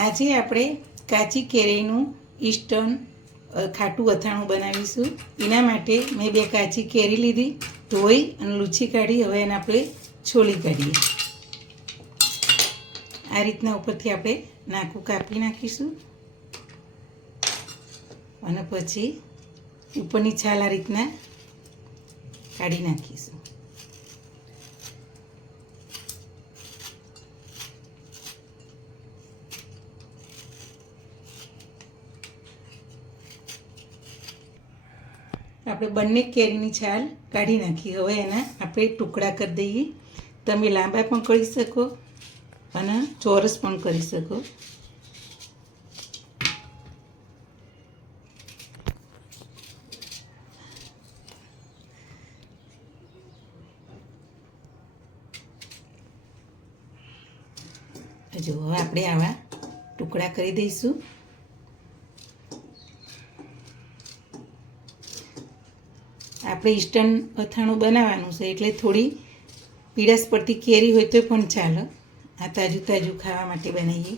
આજે આપણે કાચી કેરીનું ઇસ્ટર્ન ખાટું અથાણું બનાવીશું. એના માટે મેં 2 કાચી કેરી લીધી, ધોઈ અને લૂછી કાઢી. હવે એને આપણે છોલી કાઢીએ. આ રીતના ઉપરથી આપણે નાકું કાપી નાખીશું અને પછી ઉપરની છાલ આ રીતના કાઢી નાખીશું. આપણે બંને કેરીની છાલ કાઢી નાખી. હવે એના આપણે ટુકડા કરી દઈએ. તમે લાંબા પણ કરી શકો અને ચોરસ પણ કરી શકો. જો હવે આપણે આવા ટુકડા કરી દઈશું. આપણે ઇસ્ટર્ન અથાણું બનાવવાનું છે એટલે થોડી પીળાશ પડતી કેરી હોય તો પણ ચાલે. આ તાજું તાજું ખાવા માટે બનાવીએ.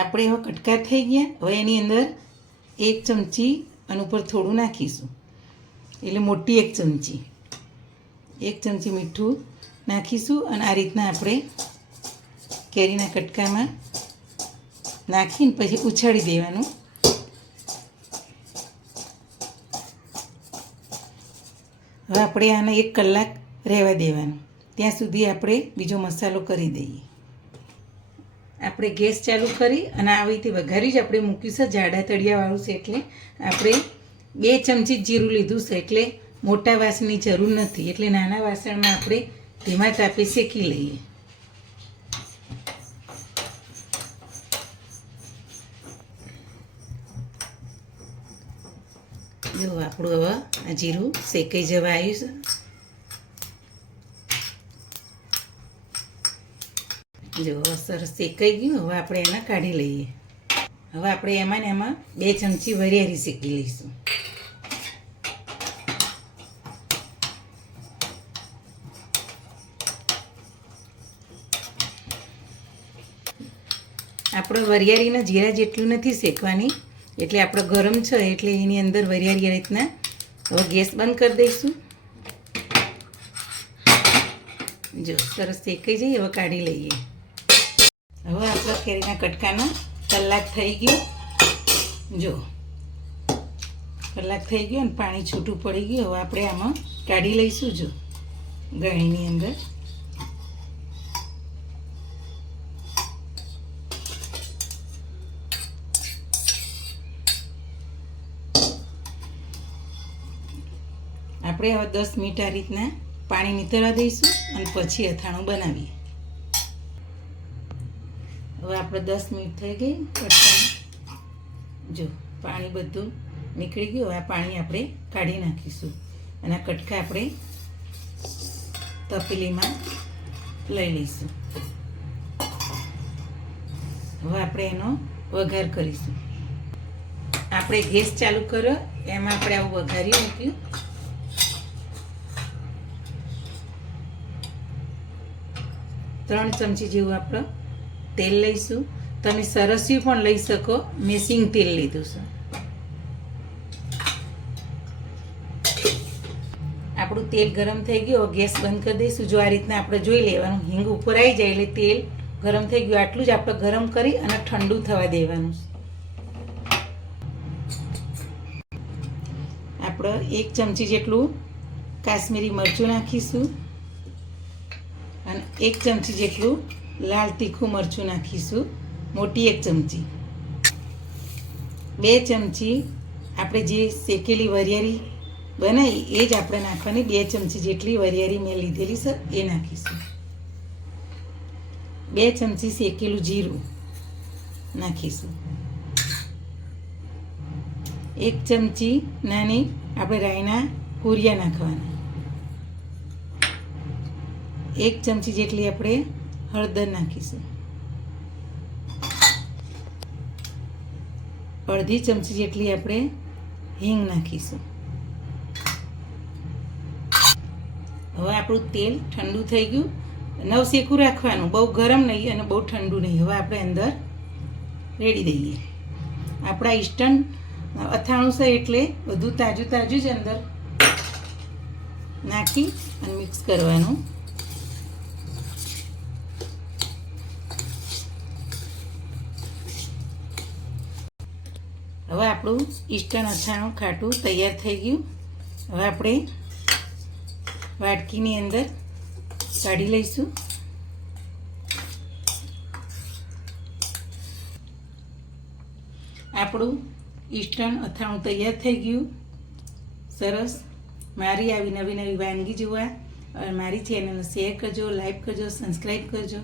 આપણે હવે કટકા થઈ ગયા. હવે એની અંદર 1 ચમચી અને ઉપર થોડું નાખીશું, એટલે મોટી 1 ચમચી. 1 ચમચી મીઠું નાખીશું અને આ રીતના આપણે કેરીના કટકામાં નાખીને પછી ઉછાળી દેવાનું. હવે આપણે આને 1 કલાક રહેવા દેવાનું. ત્યાં સુધી આપણે બીજો મસાલો કરી દઈએ. આપણે ગેસ ચાલુ કરી અને આવી રીતે વઘારી જ આપણે મૂકીશું. જાડા તળિયાવાળું છે એટલે આપણે 2 ચમચી જીરું લીધું છે, એટલે મોટા વાસણની જરૂર નથી. એટલે નાના વાસણમાં આપણે ધીમા તાપે શેકી લઈએ. જો આપણું હવે આ જીરું શેકાઈ જવા આવ્યું છે. જો સરસ શેકાઈ ગયું. હવે આપણે એને કાઢી લઈએ. હવે આપણે એમાં ને એમાં 2 ચમચી વરિયાળી શેકી લઈશું. આપણે વરિયાળીના જીરા જેટલું નથી શેકવાની, એટલે આપણે ગરમ છે એટલે એની અંદર વરિયાળી રીતના. હવે ગેસ બંધ કરી દઈશું. જો સરસ શેકાઈ જાય. હવે કાઢી લઈએ. હવે આપણા કેરીના કટકાનો કલાક થઈ ગયો. જો કલાક થઈ ગયો અને પાણી છૂટું પડી ગયું. હવે આપણે આમાં કાઢી લઈશું. જો ગળણીની અંદર આપણે હવે 10 મિનિટ આ રીતના પાણી નીતરવા દઈશું અને પછી અથાણું બનાવીએ. હવે આપણે 10 મિનિટ થઈ ગઈ કટકા. જો પાણી બધું નીકળી ગયું. આ પાણી આપણે કાઢી નાખીશું અને આ કટકા આપણે તપેલીમાં લઈ લઈશું. હવે આપણે એનો વઘાર કરીશું. આપણે ગેસ ચાલુ કર્યો, એમાં આપણે આવું વઘારી મૂક્યું. ત્રણ ચમચી જેવું આપણે તેલ લઈશું. તમે સરસ્યું પણ લઈ શકો. મેં સિંગ તેલ લીધું છે. આપણું તેલ ગરમ થઈ ગયું. ગેસ બંધ કરી દઈશું. જો આ રીતના આપણે જોઈ લેવાનું. હિંગ ઉપર આવી જાય એટલે તેલ ગરમ થઈ ગયું. આટલું જ આપણે ગરમ કરી અને ઠંડુ થવા દેવાનું. આપણે 1 ચમચી જેટલું કાશ્મીરી મરચું નાખીશું અને 1 ચમચી જેટલું લાલ તીખું મરચું નાખીશું. મોટી 1 ચમચી. 2 ચમચી આપણે જે શેકેલી વરિયાળી બનાવી એ જ આપણે નાખવાની. 2 ચમચી જેટલી વરિયાળી મેં લીધેલી છે એ નાખીશું. 2 ચમચી શેકેલું જીરું નાખીશું. 1 ચમચી નાની આપણે રાઈના પૂરિયા નાખવાના. 1 ચમચી જેટલી આપણે હળદર નાખીશું. અડધી ચમચી જેટલી આપણે હિંગ નાખીશું. હવે આપણું તેલ ઠંડુ થઈ ગયું. નવશેકું રાખવાનું, બહુ ગરમ નહીં અને બહુ ઠંડુ નહીં. હવે આપણે અંદર રેડી દઈએ. આપણા ઇન્સ્ટન્ટ અથાણું છે એટલે બધું તાજું તાજું જ અંદર નાખી અને મિક્સ કરવાનું. હવે આપણું ઇન્સ્ટન્ટ અથાણું ખાટું તૈયાર થઈ ગયું. હવે આપણે વાટકીની અંદર કાઢી લઈશું. આપણું ઇન્સ્ટન્ટ અથાણું તૈયાર થઈ ગયું. સરસ. મારી આવી નવી નવી વાનગી જોવા મારી ચેનલને શેર કરજો, લાઈક કરજો, સબસ્ક્રાઈબ કરજો.